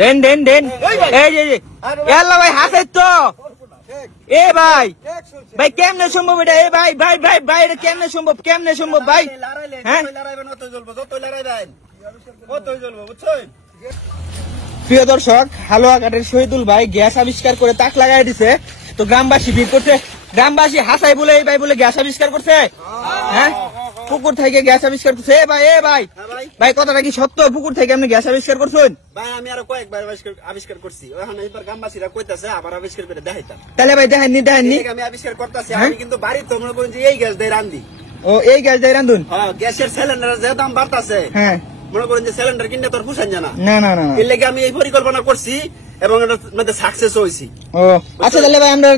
দেন দেন দেন এই যে আল্লাহ ভাই হাতে তো এ ভাই ভাই কেমনে সম্ভব এটা এ ভাই ভাই ভাই ভাই এটা কেমনে সম্ভব ভাই হ্যাঁ প্রিয় দর্শক হালুয়াঘাটের শহীদুল ভাই গ্যাস আবিষ্কার করে তাক লাগাই দিছে তো গ্রামবাসী ভিড় করছে গ্রামবাসী হাসাই বলে এই ভাই বলে গ্যাস আবিষ্কার করছে হ্যাঁ পুকুর থেকে গ্যাস আবিষ্কার করছে এ ভাই ভাই কথাটা কি সত্য পুকুর থেকে আপনি গ্যাস আবিষ্কার করছেন ভাই আমি আরো কয়েকবার আবিষ্কার করছি ওখানে এবার গ্রামবাসীরা কইতাছে আবার আবিষ্কার করে দেখাইতাম তাহলে ভাই দেখাননি আমি আবিষ্কার করতেছি আমি কিন্তু বাড়িতে মনে করেন যে এই গ্যাস দিয়ে রান্ধি ও এই গ্যাস দিয়ে রান্ধুন হ্যাঁ গ্যাসের সিলিন্ডারের যে দাম বাড়তাছে হ্যাঁ মনে করেন যে সিলিন্ডার কিনতে তোর পুষান জানা না এর লেগে আমি এই পরিকল্পনা করছি এবং এটা মধ্যে সাকসেস হইছি ও আচ্ছা তাহলে ভাই আমরা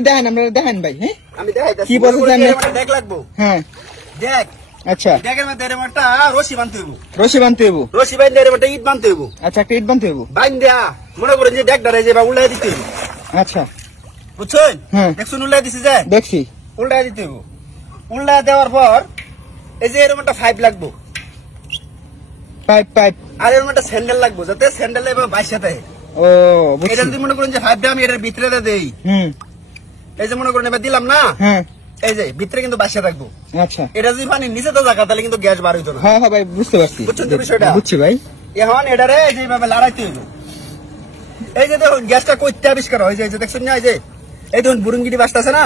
দেখেন ভাই হ্যাঁ আমি দেখাইতাছি কি বলছেন দেখ লাগবো হ্যাঁ দেখ আচ্ছা দেখের মধ্যে এরকম একটা রশি বানতে হইব রশি বান্ধে এরকম একটা ইট বানতে হইব আচ্ছা একটা ইট বানতে হইব বান্ধা মনে করেন যে দেখ ধরে যে বা উল্টাই দিতে হইব আচ্ছা বুঝছেন হ্যাঁ দেখছুন উল্টাই দিছে যে দেখছি উল্টাই দিতে হইব উল্টাই দেওয়ার পর এই যে এরকম একটা পাইপ লাগবো পাইপ আর এরকম একটা স্যান্ডেল লাগবো যাতে স্যান্ডেল এবার বাইসা দেয় ও বুঝছি এটা যদি মনে করেন যে পাইপটা আমি এটার ভিতরে দেই এই যে মনে করেন এবার দিলাম না হ্যাঁ এই যে ভিতরে কিন্তু বাইসা থাকবো আচ্ছা এটা যদি পানি নিচে তো জায়গা তাহলে কিন্তু গ্যাস বার হইতো না হ্যাঁ ভাই বুঝতে পারছি বুঝছেন তো বিষয়টা বুঝছি ভাই এখন এটারে যেভাবে লড়াইতে হইব এই যে দেখুন গ্যাসটা কইতে আবিষ্কার হয় যে দেখছেন না এই যে এই দেখুন বুরুঙ্গিটি বাসতেছে না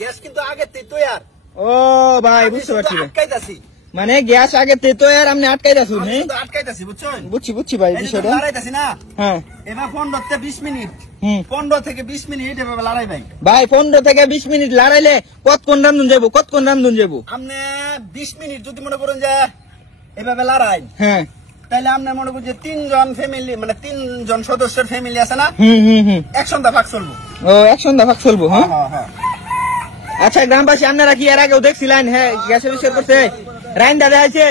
গ্যাস কিন্তু আগে তৈরি ও ভাই বুঝতে পারছি আটকাইতাছি মানে গ্যাস আগে তো আর আপনি আটকাইতাছুন হ্যাঁ আটকাইতাছি বুঝছেন বুঝছি ভাই বিষয়টা লড়াইতাছি না হ্যাঁ এবার 15 থেকে 20 মিনিট 15 থেকে 20 মিনিট এভাবে লড়াই ভাই 15 থেকে 20 মিনিট লড়াইলে কতক্ষণ রান্ধুন যাবো আপনি 20 মিনিট যদি মনে করেন যে এভাবে লড়াই হ্যাঁ তাহলে আপনি মনে করেন যে 3 জন ফ্যামিলি মানে 3 জন সদস্যের ফ্যামিলি আছে না এক সন্ধ্যা ভাগ চলবো ও এক সন্ধ্যা ভাগ চলবো হ্যাঁ আচ্ছা গ্রামবাসী আপনারা কি এর আগেও দেখছিলেন হ্যাঁ গ্যাস আবিষ্কার করছে রাইন দাদা আছে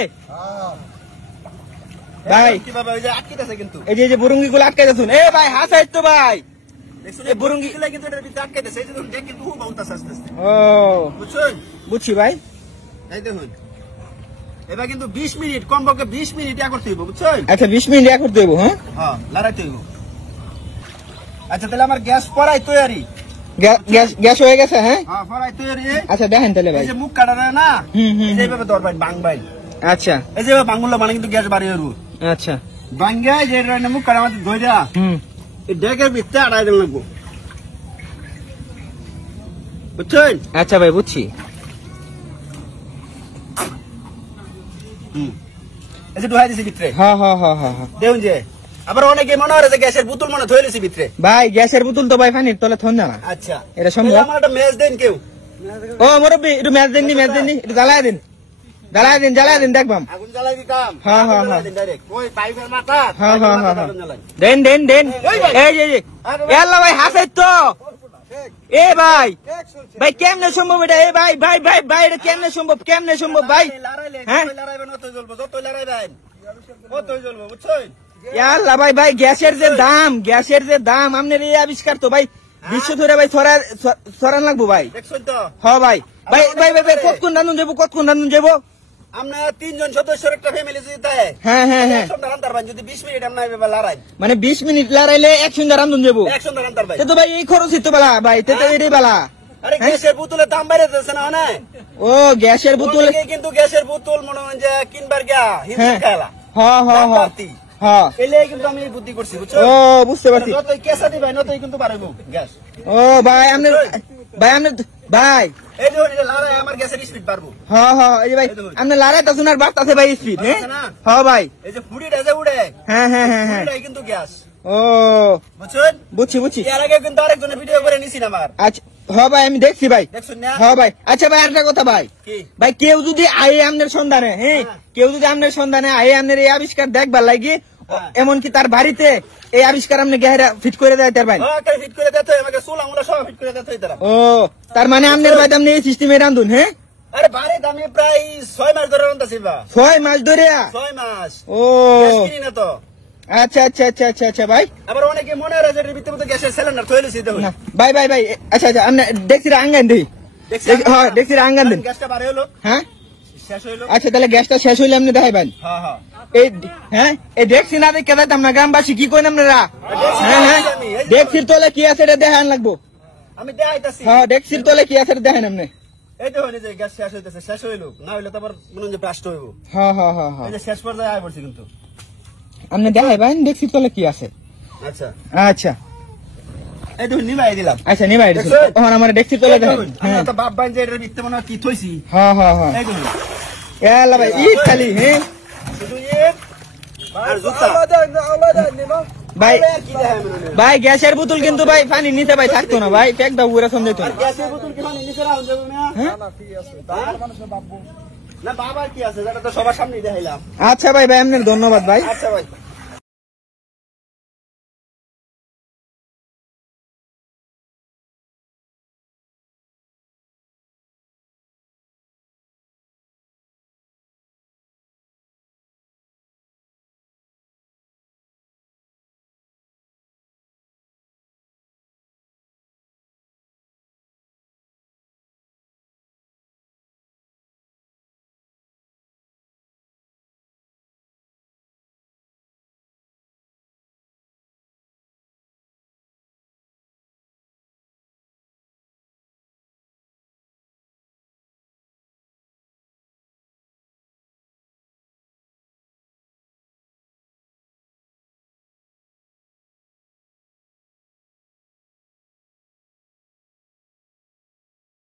ভাই কিভাবে ওই যে আটকাইতাছে কিন্তু এই যে বুরুঙ্গি গুলো আটকাইতাছুন এ ভাই হাসাই তো ভাই এই বুরুঙ্গি গুলো কিন্তু এর ভিতরে আটকাইতাছে এই যে দেখ কিন্তু খুব বাউতাছে আস্তে আস্তে ও বুঝছেন বুঝছি ভাই এই দেখুন এবার কিন্তু 20 মিনিট কমপক্ষে 20 মিনিট ইয়া করতে হইব বুঝছেন আচ্ছা 20 মিনিট ইয়া করতে হইব হ্যাঁ লড়াইতে হইব আচ্ছা তাহলে আমার গ্যাস পড়াই তৈরি গ্যাস হয়ে গেছে হ্যাঁ পড়াই তৈরি আচ্ছা দেখেন তাহলে ভাই এই যে মুখ কাটারে না এইভাবে ধরবেন বাংবাই আচ্ছা এই যে বাংলা মানে কিন্তু গ্যাস বাড়ি হইব আচ্ছা বাঙ্গা যে মুখ কাটা আমাদের ধইরা এই ডেকের ভিতরে আড়াই দিন লাগবো বুঝছেন আচ্ছা ভাই বুঝছি এই যে ঢুকাই দিছি ভিতরে হ্যাঁ দেখুন যে আবার অনেকে মনে হয় যে গ্যাসের বোতল মনে ধইলেছি ভিতরে ভাই গ্যাসের বোতল তো ভাই পানির তলে থন না আচ্ছা এটা সম্ভব আমার একটা ম্যাচ দেন কেউ ও মুরব্বি একটু ম্যাচ দেননি একটু জ্বালায় দিন দেখবাম আগুন জ্বালাই দিতাম হ্যাঁ ডাইরেক্ট ওই পাইপের মাথা দেন এই যে আল্লাহ ভাই হাসাই তো এ ভাই কেমনে সম্ভব এটা এ ভাই ভাই এটা কেমনে সম্ভব ভাই হ্যাঁ আল্লাহ ভাই গ্যাসের যে দাম আপনার এই আবিষ্কার তো ভাই বিশ্ব ধরে ভাই ছড়ান লাগবো ভাই হ্যাঁ ভাই কতক্ষণ রান্ধুন যাবো আমরা 3 জন সদস্যের একটা ফ্যামিলি যদি দেয় হ্যাঁ যদি 20 মিনিট আমরা লড়াই মানে 20 মিনিট লড়াইলে এক সন্ধ্যা রান্ধুন যাবো তো ভাই এই খরচই তো বেলা ভাই তো এটাই বেলা আরে গ্যাসের বোতলের দাম বাইরে যাচ্ছে না না ও গ্যাসের বোতল কিন্তু গ্যাসের বোতল মনে হয় যে কিনবার গিয়া হিন্দু খেলা হ্যাঁ এলে কিন্তু আমি বুদ্ধি করছি বুঝছো ও বুঝতে পারছি যতই কেসা দিবাই নতই কিন্তু পারবো গ্যাস ও ভাই ভাই এই যে লড়াই আমার গ্যাসের স্পিড পারবো এই ভাই আপনি লড়াই তো শোনার বার্তাছে ভাই স্পিড হ্যাঁ ভাই এই যে ফুড়িটা যে উড়ে হ্যাঁ এটাই কিন্তু গ্যাস ও বুঝছেন বুঝছি এর আগে কিন্তু আরেকজনের ভিডিও করে নিছি না আমার আচ্ছা হ্যাঁ ভাই আমি দেখছি ভাই দেখছেন না ভাই আচ্ছা ভাই একটা কথা ভাই ভাই কেউ যদি আয়ে আপনার সন্ধানে কেউ যদি আপনার সন্ধানে আয়ে আপনার এই আবিষ্কার দেখবার লাগে এমনকি তার বাড়িতে এই আবিষ্কার আপনি গেহারা ফিট করে দেয় তার ভাই ফিট করে দিতে আমাকে চুল আঙুলা সব ফিট করে দিতে হইতাম ও তার মানে আপনার ভাই আপনি এই সিস্টেমে রান্ধুন হ্যাঁ আরে বাড়ি আমি প্রায় 6 মাস ধরে রান্তাছি 6 মাস ধরে 6 মাস ও কিনি না তো আচ্ছা ভাই আবার অনেকে মনে হয় যে ভিতরে গ্যাসের সিলিন্ডার থইলেছি দেখুন ভাই আচ্ছা আপনি দেখছি আঙ্গান দেই দেখছি আঙ্গান দেন গ্যাসটা বাড়ে হলো হ্যাঁ শেষ হইলো। আচ্ছা তাহলে গ্যাসটা শেষ হইলে আপনি দেখাইবেন। হ্যাঁ হ্যাঁ এই হ্যাঁ এই দেখছি না দেখে যাইতাম না গ্রামবাসী কি কইন আপনারা? হ্যাঁ হ্যাঁ দেখছির তলে কি আছে এটা দেখান লাগবো। আমি দেখাইতাছি। হ্যাঁ দেখছির তলে কি আছে এটা দেখেন আপনি। এই দেখুন এই যে গ্যাস শেষ হইতেছে, শেষ হইলো না হইলে তো আবার মনে হয় যে ব্রাস্ট হইব। হ্যাঁ হ্যাঁ হ্যাঁ হ্যাঁ এই যে শেষ পর্যায়ে আয় পড়ছি কিন্তু। আপনি দেখাইবেন দেখছির তলে কি আছে। আচ্ছা আচ্ছা এই দেখুন নিমাই দিলাম। আচ্ছা নিবাই তখন আমার দেখছির তলে দেখেন। আমরা তো বাপ বাইন যে এটার ভিতরে মনে হয় কি থইছি। হ্যাঁ হ্যাঁ হ্যাঁ এই দেখুন এলা ভাই ই খালি হ্যাঁ শুধু ইট আর জুতা। ভাই কি দেখায় মনে হয়? ভাই গ্যাসের বোতল কিন্তু ভাই পানির নিচে ভাই থাকতো না ভাই প্যাক দাও পুরা সন্দেহ তো আর গ্যাসের বোতল কি মানে নিচে রাখুন যাবে না? হ্যাঁ না বাবার কি আছে যেটা তো সবার সামনেই দেখাইলাম। আচ্ছা ভাই ভাই আপনার ধন্যবাদ ভাই। আচ্ছা ভাই